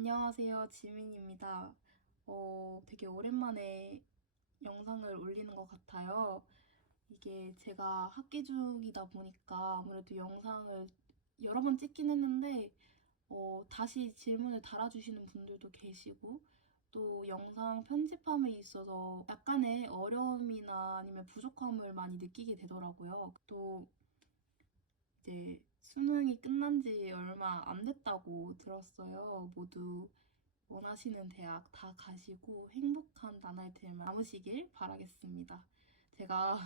안녕하세요, 지민입니다. 되게 오랜만에 영상을 올리는 것 같아요. 이게 제가 학기 중이다 보니까 아무래도 영상을 여러 번 찍긴 했는데, 다시 질문을 달아주시는 분들도 계시고, 또 영상 편집함에 있어서 약간의 어려움이나 아니면 부족함을 많이 느끼게 되더라고요. 또 이제 수능이 끝난 지 얼마 안 됐다고 들었어요. 모두 원하시는 대학 다 가시고 행복한 나날들만 남으시길 바라겠습니다. 제가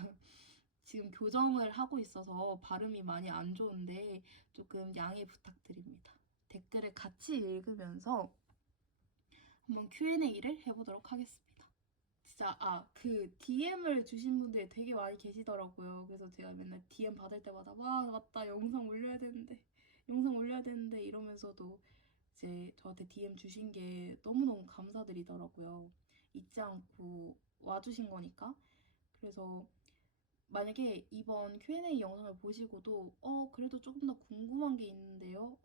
지금 교정을 하고 있어서 발음이 많이 안 좋은데 조금 양해 부탁드립니다. 댓글을 같이 읽으면서 한번 Q&A를 해보도록 하겠습니다. 진짜 그 DM을 주신 분들이 되게 많이 계시더라고요. 그래서 제가 맨날 DM 받을 때마다 와 맞다 영상 올려야 되는데 이러면서도 이제 저한테 DM 주신 게 너무너무 감사드리더라고요. 잊지 않고 와주신 거니까. 그래서 만약에 이번 Q&A 영상을 보시고도 그래도 조금 더 궁금한 게 있는데요.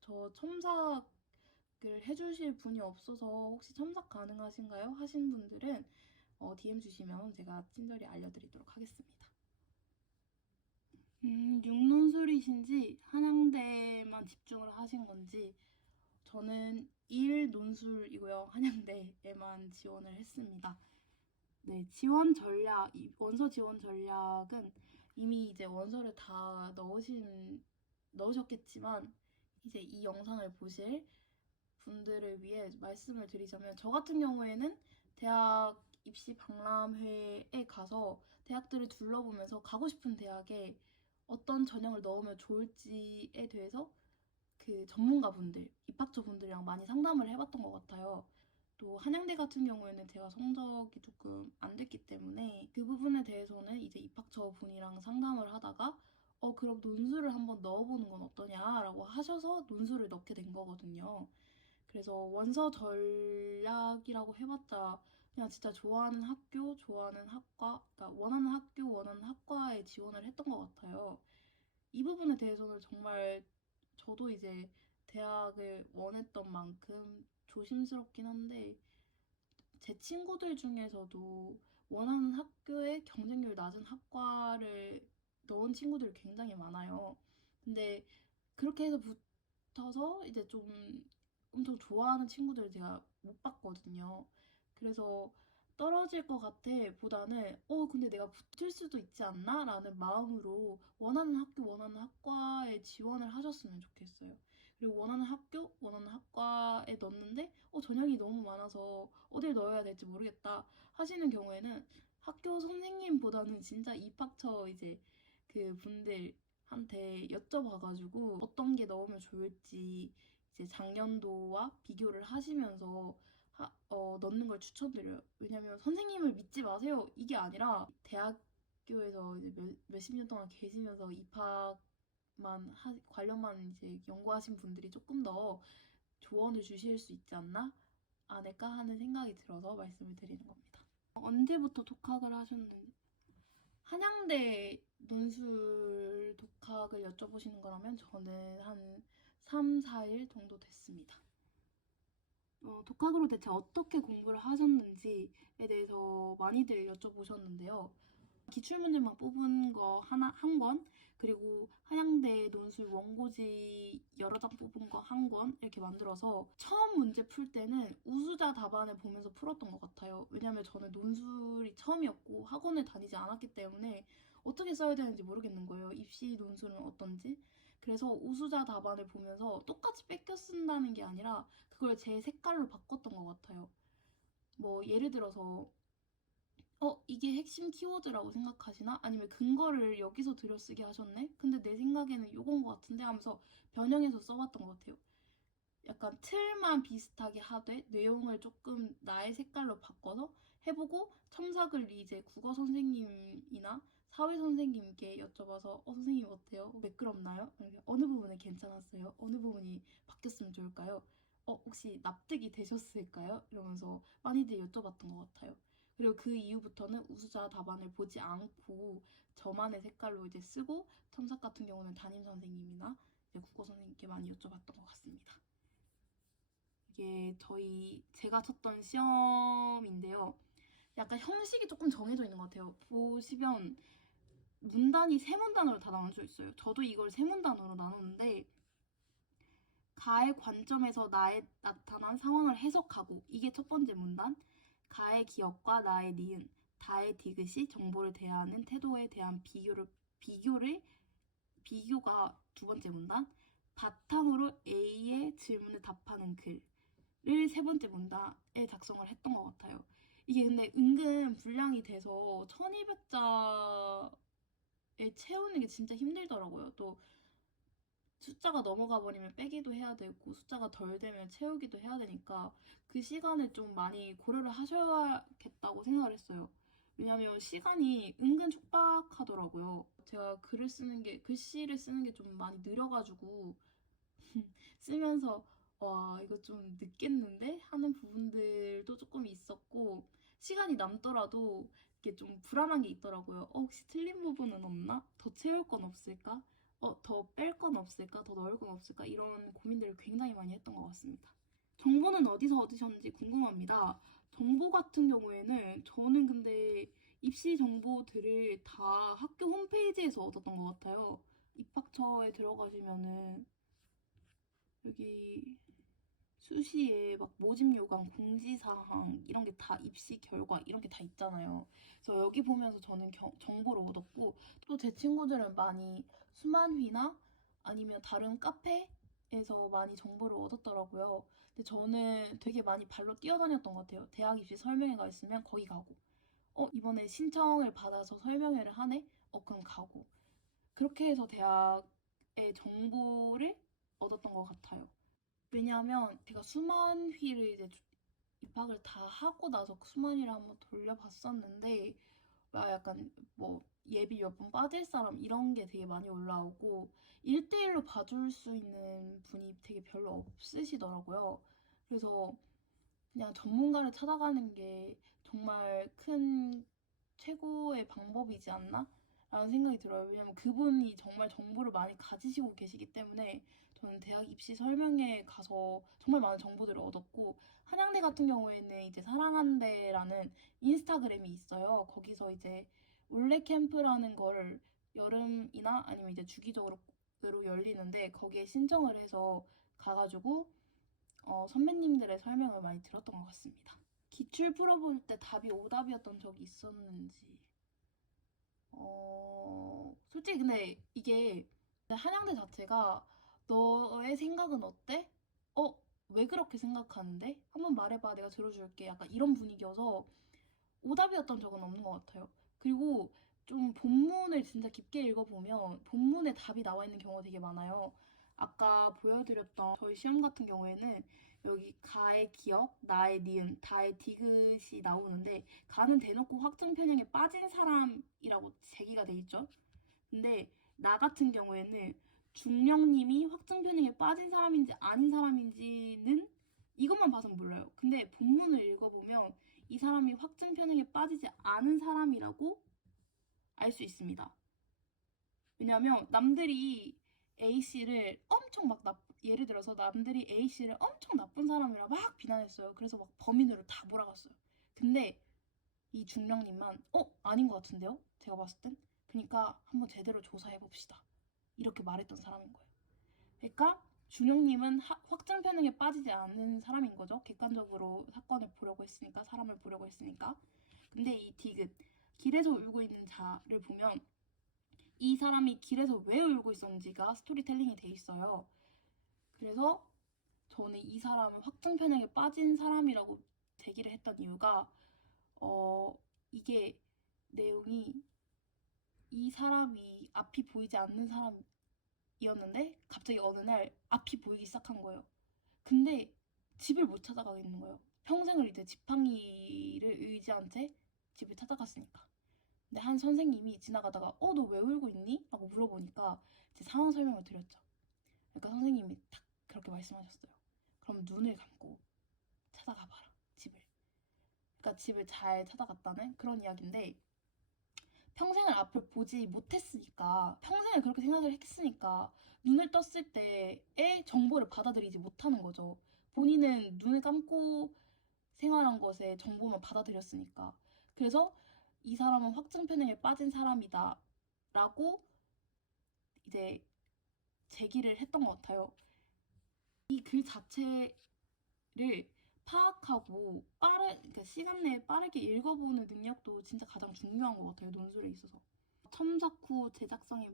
저 첨삭을 해주실 분이 없어서 혹시 첨삭 가능하신가요? 하신 분들은 DM 주시면 제가 친절히 알려드리도록 하겠습니다. 육논술이신지 한양대만 집중을 하신 건지 저는 일논술이고요. 한양대에만 지원을 했습니다. 네, 원서 지원 전략은 이미 이제 원서를 다 넣으셨겠지만 이제 이 영상을 보실 분들을 위해 말씀을 드리자면 저 같은 경우에는 대학 입시 박람회에 가서 대학들을 둘러보면서 가고 싶은 대학에 어떤 전형을 넣으면 좋을지에 대해서 그 전문가분들, 입학처분들이랑 많이 상담을 해봤던 것 같아요. 또 한양대 같은 경우에는 제가 성적이 조금 안 됐기 때문에 그 부분에 대해서는 이제 입학처 분이랑 상담을 하다가 그럼 논술을 한번 넣어보는 건 어떠냐라고 하셔서 논술을 넣게 된 거거든요. 그래서 원서 전략이라고 해봤자 그냥 진짜 좋아하는 학교, 좋아하는 학과, 그러니까 원하는 학교, 원하는 학과에 지원을 했던 것 같아요. 이 부분에 대해서는 정말 저도 이제 대학을 원했던 만큼 조심스럽긴 한데 제 친구들 중에서도 원하는 학교에 경쟁률 낮은 학과를 넣은 친구들이 굉장히 많아요. 근데 그렇게 해서 붙어서 이제 좀 엄청 좋아하는 친구들을 제가 못 봤거든요. 그래서 떨어질 것 같아 보다는 근데 내가 붙을 수도 있지 않나? 라는 마음으로 원하는 학교, 원하는 학과에 지원을 하셨으면 좋겠어요. 그리고 원하는 학교, 원하는 학과에 넣었는데 전형이 너무 많아서 어딜 넣어야 될지 모르겠다 하시는 경우에는 학교 선생님보다는 진짜 입학처 이제 그 분들한테 여쭤봐가지고 어떤 게 넣으면 좋을지 이제 작년도와 비교를 하시면서 넣는 걸 추천드려요. 왜냐면 선생님을 믿지 마세요. 이게 아니라 대학교에서 이제 몇십 년 동안 계시면서 관련만 이제 연구하신 분들이 조금 더 조언을 주실 수 있지 않을까 하는 생각이 들어서 말씀을 드리는 겁니다. 언제부터 독학을 하셨는지 한양대 논술 독학을 여쭤보시는 거라면 저는 한 3, 4일 정도 됐습니다. 독학으로 대체 어떻게 공부를 하셨는지에 대해서 많이들 여쭤보셨는데요. 기출문제만 뽑은 거 한 권, 그리고 한양대 논술 원고지 여러 장 뽑은 거 한 권 이렇게 만들어서 처음 문제 풀 때는 우수자 답안을 보면서 풀었던 것 같아요. 왜냐면 저는 논술이 처음이었고 학원을 다니지 않았기 때문에 어떻게 써야 되는지 모르겠는 거예요. 입시 논술은 어떤지. 그래서 우수자 답안을 보면서 똑같이 뺏겨 쓴다는 게 아니라 그걸 제 색깔로 바꿨던 것 같아요. 뭐 예를 들어서 이게 핵심 키워드라고 생각하시나? 아니면 근거를 여기서 들여쓰게 하셨네? 근데 내 생각에는 요건 것 같은데 하면서 변형해서 써봤던 것 같아요. 약간 틀만 비슷하게 하되 내용을 조금 나의 색깔로 바꿔서 해보고 첨삭을 이제 국어 선생님이나 사회 선생님께 여쭤봐서 선생님 어때요? 매끄럽나요? 어느 부분이 괜찮았어요? 어느 부분이 바뀌었으면 좋을까요? 혹시 납득이 되셨을까요? 이러면서 많이들 여쭤봤던 것 같아요. 그리고 그 이후부터는 우수자 답안을 보지 않고 저만의 색깔로 이제 쓰고 첨삭 같은 경우는 담임 선생님이나 이제 국어 선생님께 많이 여쭤봤던 것 같습니다. 이게 제가 쳤던 시험인데요. 약간 형식이 조금 정해져 있는 것 같아요. 보시면 문단이 세 문단으로 다 나눠져 있어요. 저도 이걸 세 문단으로 나눴는데 가의 관점에서 나의 나타난 상황을 해석하고 이게 첫 번째 문단. 가의 기억과 나의 니은, 다의 디귿이 정보를 대하는 태도에 대한 비교가 두 번째 문단. 바탕으로 A의 질문에 답하는 글을 세 번째 문단에 작성을 했던 것 같아요. 이게 근데 은근 분량이 돼서 1200자에 채우는 게 진짜 힘들더라고요. 또 숫자가 넘어가 버리면 빼기도 해야 되고 숫자가 덜 되면 채우기도 해야 되니까 그 시간을 좀 많이 고려를 하셔야겠다고 생각을 했어요. 왜냐면 시간이 은근 촉박하더라고요. 제가 글씨를 쓰는 게 좀 많이 느려가지고 쓰면서 와, 이거 좀 늦겠는데? 하는 부분들도 조금 있었고 시간이 남더라도 이게 좀 불안한 게 있더라고요. 혹시 틀린 부분은 없나? 더 채울 건 없을까? 더 뺄 건 없을까? 더 넣을 건 없을까? 이런 고민들을 굉장히 많이 했던 것 같습니다. 정보는 어디서 얻으셨는지 궁금합니다. 정보 같은 경우에는 저는 근데 입시 정보들을 다 학교 홈페이지에서 얻었던 것 같아요. 입학처에 들어가시면은 여기 수시에 막 모집 요강, 공지사항 이런 게 다 입시 결과 이런 게 다 있잖아요. 그래서 여기 보면서 저는 정보를 얻었고 또 제 친구들은 많이 수만휘나 아니면 다른 카페에서 많이 정보를 얻었더라고요. 근데 저는 되게 많이 발로 뛰어다녔던 것 같아요. 대학 입시 설명회가 있으면 거기 가고 이번에 신청을 받아서 설명회를 하네? 그럼 가고 그렇게 해서 대학의 정보를 얻었던 것 같아요. 왜냐하면 제가 수만휘를 이제 입학을 다 하고 나서 수만휘를 한번 돌려봤었는데 약간 뭐 예비 몇 번 빠질 사람 이런 게 되게 많이 올라오고 1대1로 봐줄 수 있는 분이 되게 별로 없으시더라고요. 그래서 그냥 전문가를 찾아가는 게 정말 큰 최고의 방법이지 않나? 라는 생각이 들어요. 왜냐면 그분이 정말 정보를 많이 가지시고 계시기 때문에 저는 대학 입시 설명회에 가서 정말 많은 정보들을 얻었고 한양대 같은 경우에는 이제 사랑한대라는 인스타그램이 있어요. 거기서 이제 올레 캠프라는 걸 여름이나 아니면 이제 주기적으로 열리는데 거기에 신청을 해서 가가지고 선배님들의 설명을 많이 들었던 것 같습니다. 기출 풀어볼 때 답이 오답이었던 적이 있었는지 솔직히 근데 이게 한양대 자체가 너의 생각은 어때? 왜 그렇게 생각하는데? 한번 말해봐 내가 들어줄게 약간 이런 분위기여서 오답이었던 적은 없는 것 같아요. 그리고 좀 본문을 진짜 깊게 읽어보면 본문에 답이 나와 있는 경우가 되게 많아요. 아까 보여드렸던 저희 시험 같은 경우에는 여기 가의 기억, 나의 니은, 다의 디귿이 나오는데 가는 대놓고 확정 편향에 빠진 사람이라고 제기가 돼 있죠. 근데 나 같은 경우에는 중령님이 확정 편향에 빠진 사람인지 아닌 사람인지는 이것만 봐선 몰라요. 근데 본문을 읽어보면 이 사람이 확정 편향에 빠지지 않은 사람이라고 알 수 있습니다. 왜냐하면 남들이 A씨를 엄청 예를 들어서 남들이 A씨를 엄청 나쁜 사람이라 막 비난했어요. 그래서 막 범인으로 다 몰아갔어요. 근데 이 중령님만 아닌 것 같은데요? 제가 봤을 땐. 그러니까 한번 제대로 조사해 봅시다. 이렇게 말했던 사람인 거예요. 그러니까 중령님은 확정 편향에 빠지지 않는 사람인 거죠. 객관적으로 사건을 보려고 했으니까, 사람을 보려고 했으니까. 근데 이 디귿, 길에서 울고 있는 자를 보면 이 사람이 길에서 왜 울고 있었는지가 스토리텔링이 돼 있어요. 그래서 저는 이 사람은 확정 편향에 빠진 사람이라고 제기를 했던 이유가 이게 내용이 이 사람이 앞이 보이지 않는 사람이었는데 갑자기 어느 날 앞이 보이기 시작한 거예요. 근데 집을 못 찾아가겠는 거예요. 평생을 이제 지팡이를 의지한 채 집을 찾아갔으니까. 근데 한 선생님이 지나가다가 너 왜 울고 있니? 라고 물어보니까 제 상황 설명을 드렸죠. 그러니까 선생님이 딱 그렇게 말씀하셨어요. 그럼 눈을 감고 찾아가 봐라, 집을. 그러니까 집을 잘 찾아갔다는 그런 이야기인데 평생을 앞을 보지 못했으니까 평생을 그렇게 생각을 했으니까 눈을 떴을 때의 정보를 받아들이지 못하는 거죠. 본인은 눈을 감고 생활한 것에 정보만 받아들였으니까. 그래서 이 사람은 확증 편향에 빠진 사람이다 라고 이제 제기를 했던 것 같아요. 이 글 자체를 파악하고 그러니까 시간 내에 빠르게 읽어보는 능력도 진짜 가장 중요한 것 같아요, 논술에 있어서. 첨삭 후 제작성에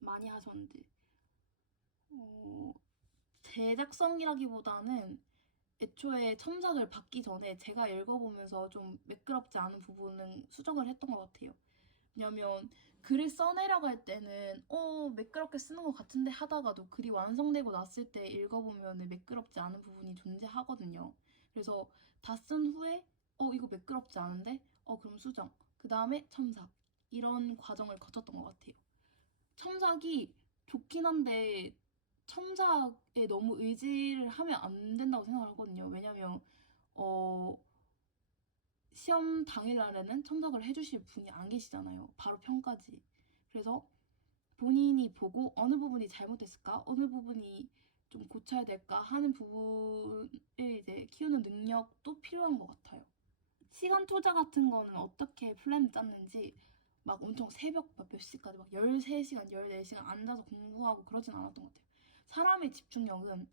많이 하셨는데, 제작성이라기보다는 애초에 첨삭을 받기 전에 제가 읽어보면서 좀 매끄럽지 않은 부분은 수정을 했던 것 같아요. 왜냐면 글을 써내려갈 때는 매끄럽게 쓰는 것 같은데 하다가도 글이 완성되고 났을 때 읽어보면 매끄럽지 않은 부분이 존재하거든요. 그래서 다 쓴 후에 이거 매끄럽지 않은데? 그럼 수정. 그 다음에 첨삭. 이런 과정을 거쳤던 것 같아요. 첨삭이 좋긴 한데 첨삭에 너무 의지를 하면 안 된다고 생각을 하거든요. 왜냐면 시험 당일날에는 첨삭을 해주실 분이 안 계시잖아요. 바로 평까지. 그래서 본인이 보고 어느 부분이 잘못됐을까? 어느 부분이 좀 고쳐야 될까? 하는 부분을 이제 키우는 능력도 필요한 것 같아요. 시간 투자 같은 거는 어떻게 플랜을 짰는지 막 엄청 새벽 몇 시까지 막 13시간, 14시간 앉아서 공부하고 그러진 않았던 것 같아요. 사람의 집중력은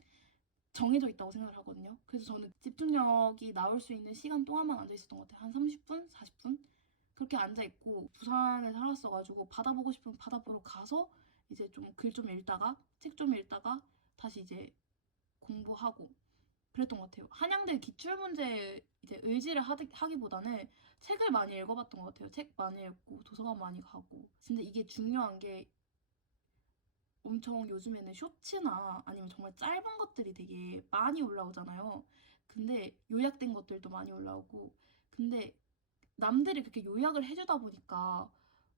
정해져 있다고 생각을 하거든요. 그래서 저는 집중력이 나올 수 있는 시간 동안만 앉아 있었던 것 같아요. 한 30분, 40분? 그렇게 앉아 있고 부산에 살았어가지고 바다 보고 싶으면 바다 보러 가서 이제 좀 글 좀 읽다가 책 좀 읽다가 다시 이제 공부하고 그랬던 것 같아요. 한양대 기출문제 이제 의지를 하기보다는 책을 많이 읽어봤던 것 같아요. 책 많이 읽고 도서관 많이 가고. 근데 이게 중요한 게 엄청 요즘에는 쇼츠나 아니면 정말 짧은 것들이 되게 많이 올라오잖아요. 근데 요약된 것들도 많이 올라오고. 근데 남들이 그렇게 요약을 해주다 보니까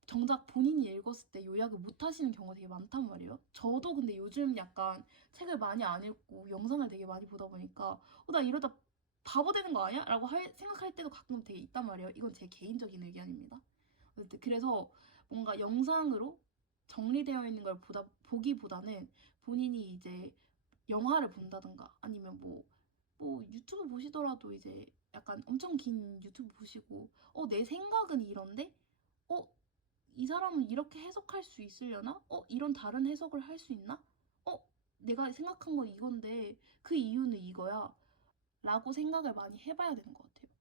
정작 본인이 읽었을 때 요약을 못 하시는 경우가 되게 많단 말이에요. 저도 근데 요즘 약간 책을 많이 안 읽고 영상을 되게 많이 보다 보니까 나 이러다 바보 되는 거 아니야? 라고 생각할 때도 가끔 되게 있단 말이에요. 이건 제 개인적인 의견입니다. 그래서 뭔가 영상으로 정리되어 있는 걸 보기보다는 본인이 이제 영화를 본다든가 아니면 뭐 유튜브 보시더라도 이제 약간 엄청 긴 유튜브 보시고 내 생각은 이런데 어, 이 사람은 이렇게 해석할 수 있으려나? 이런 다른 해석을 할 수 있나? 내가 생각한 건 이건데 그 이유는 이거야 라고 생각을 많이 해봐야 되는 것 같아요.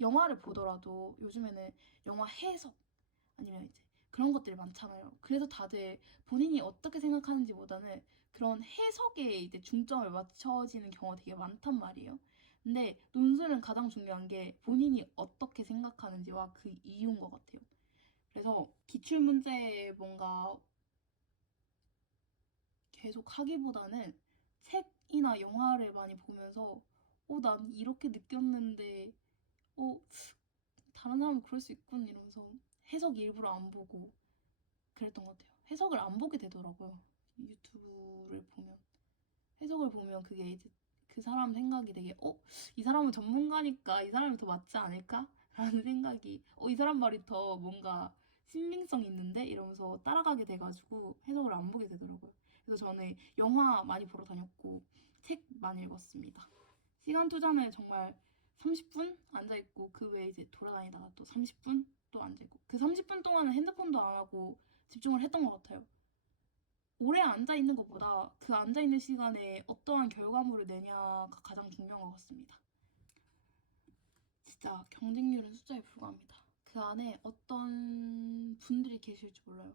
영화를 보더라도 요즘에는 영화 해석 아니면 이제 그런 것들이 많잖아요. 그래서 다들 본인이 어떻게 생각하는지보다는 그런 해석에 이제 중점을 맞춰지는 경우가 되게 많단 말이에요. 근데 논술은 가장 중요한 게 본인이 어떻게 생각하는지와 그 이유인 것 같아요. 그래서 기출문제에 뭔가 계속 하기보다는 책이나 영화를 많이 보면서 난 이렇게 느꼈는데 어, 다른 사람은 그럴 수 있군 이러면서 해석 일부러 안 보고 그랬던 것 같아요. 해석을 안 보게 되더라고요. 유튜브를 보면. 해석을 보면 그게 이제 그 사람 생각이 되게 이 사람은 전문가니까 이 사람이 더 맞지 않을까? 라는 생각이 이 사람 말이 더 뭔가 신빙성 있는데? 이러면서 따라가게 돼가지고 해석을 안 보게 되더라고요. 그래서 저는 영화 많이 보러 다녔고 책 많이 읽었습니다. 시간 투자는 정말 30분 앉아있고 그 외에 이제 돌아다니다가 또 30분 또 앉아있고 그 30분 동안은 핸드폰도 안 하고 집중을 했던 것 같아요. 오래 앉아있는 것보다 그 앉아있는 시간에 어떠한 결과물을 내냐가 가장 중요한 것 같습니다. 진짜 경쟁률은 숫자에 불과합니다. 그 안에 어떤 분들이 계실지 몰라요.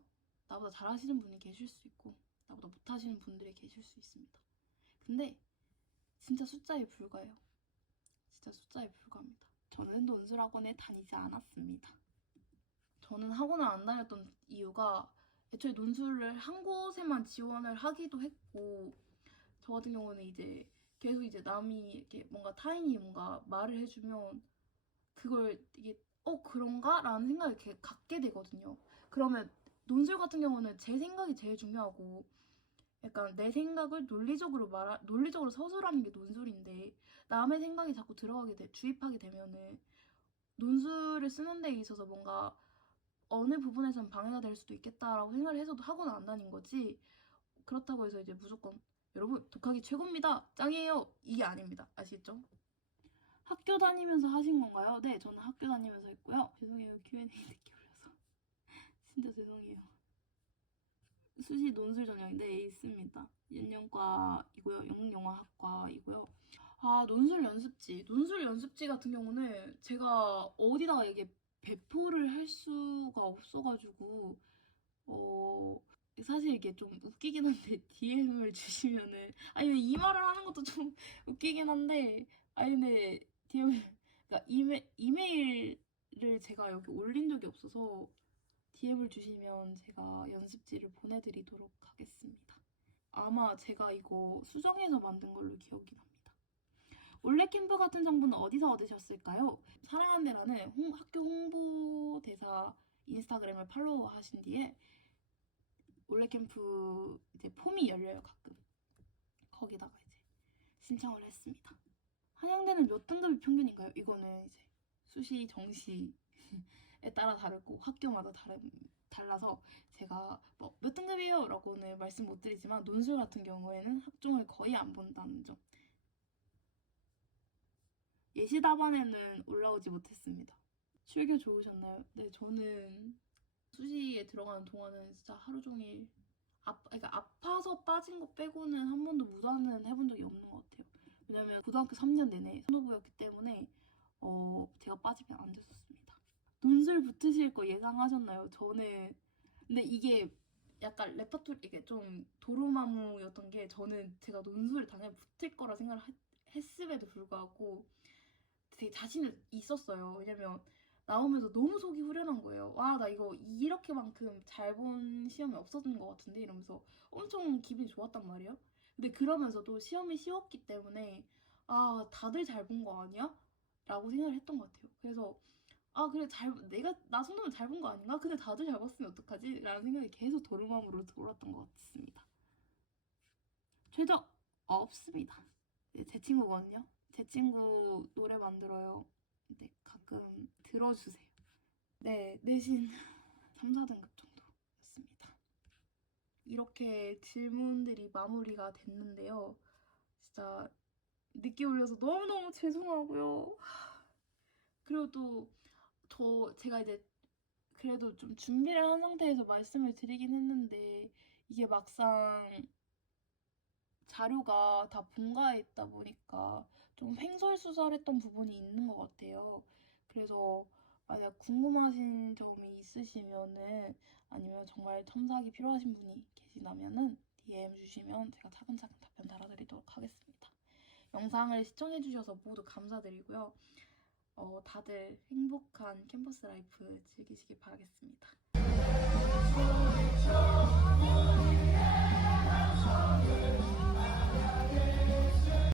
나보다 잘하시는 분이 계실 수 있고 나보다 못하시는 분들이 계실 수 있습니다. 근데 진짜 숫자에 불과해요. 진짜 숫자에 불과합니다. 저는 논술학원에 다니지 않았습니다. 저는 학원을 안 다녔던 이유가 애초에 논술을 한 곳에만 지원을 하기도 했고 저 같은 경우는 이제 계속 이제 남이 이렇게 뭔가 타인이 뭔가 말을 해주면 그걸 이게 그런가? 라는 생각을 이렇게 갖게 되거든요. 그러면 논술 같은 경우는 제 생각이 제일 중요하고 약간 내 생각을 논리적으로 서술하는 게 논술인데 남의 생각이 자꾸 주입하게 되면은 논술을 쓰는 데 있어서 뭔가 어느 부분에선 방해가 될 수도 있겠다라고 생각을 해서도 학원을 안 다닌 거지. 그렇다고 해서 이제 무조건 여러분 독학이 최고입니다. 짱이에요. 이게 아닙니다. 아시겠죠? 학교 다니면서 하신 건가요? 네, 저는 학교 다니면서 했고요. 죄송해요. Q&A 늦게 올려서. 진짜 죄송해요. 수시 논술 전형인데 있습니다. 연영과이고요. 영영화학과이고요. 아, 논술 연습지. 논술 연습지 같은 경우는 제가 어디다가 이게 배포를 할 수가 없어가지고 사실 이게 좀 웃기긴 한데 DM을 주시면은 아니 이 말을 하는 것도 좀 웃기긴 한데 아니 근데 DM을 그러니까 이메일을 제가 여기 올린 적이 없어서 DM을 주시면 제가 연습지를 보내드리도록 하겠습니다. 아마 제가 이거 수정해서 만든 걸로 기억이 납니다. 올레 캠프 같은 정보는 어디서 얻으셨을까요? 사랑하는 데라는 학교 홍보대사 인스타그램을 팔로우 하신 뒤에 올레 캠프 이제 폼이 열려요 가끔. 거기다가 이제 신청을 했습니다. 한양대는 몇 등급이 평균인가요? 이거는 이제 수시 정시에 따라 다르고 학교마다 달라서 제가 뭐 몇 등급이에요? 라고는 말씀 못 드리지만 논술 같은 경우에는 학종을 거의 안 본다는 점. 예시 답안에는 올라오지 못했습니다. 출교 좋으셨나요? 네, 저는 수시에 들어가는 동안은 진짜 하루 종일 그러니까 아파서 빠진 거 빼고는 한 번도 무단은 해본 적이 없는 것 같아요. 왜냐면 고등학교 3년 내내 선도부였기 때문에 제가 빠지면 안 됐었습니다. 논술 붙으실 거 예상하셨나요? 저는 근데 이게 약간 레퍼토리 이게 좀 도루마무였던 게 저는 제가 논술을 당연히 붙을 거라 생각을 했음에도 불구하고 되게 자신은 있었어요. 왜냐면 나오면서 너무 속이 후련한 거예요. 와, 나 이거 이렇게만큼 잘 본 시험이 없었던 것 같은데 이러면서 엄청 기분이 좋았단 말이에요. 근데 그러면서도 시험이 쉬웠기 때문에 아, 다들 잘 본 거 아니야? 라고 생각을 했던 것 같아요. 그래서 아, 그래, 내가 나 정도면 잘 본 거 아닌가? 근데 다들 잘 봤으면 어떡하지? 라는 생각이 계속 도루마음으로 돌았던 것 같습니다. 최저 없습니다. 네, 제 친구거든요. 제 친구 노래 만들어요. 근데 가끔 들어주세요. 네, 내신 3, 4등급 정도였습니다. 이렇게 질문들이 마무리가 됐는데요. 진짜 늦게 올려서 너무너무 죄송하고요. 그리고 또 제가 이제 그래도 좀 준비를 한 상태에서 말씀을 드리긴 했는데 이게 막상 자료가 다 본가에 있다 보니까 좀 횡설수설했던 부분이 있는 것 같아요. 그래서 만약 궁금하신 점이 있으시면은 아니면 정말 첨삭이 필요하신 분이 계시다면은 DM 주시면 제가 차근차근 답변 달아드리도록 하겠습니다. 영상을 시청해주셔서 모두 감사드리고요. 다들 행복한 캠퍼스 라이프 즐기시길 바라겠습니다.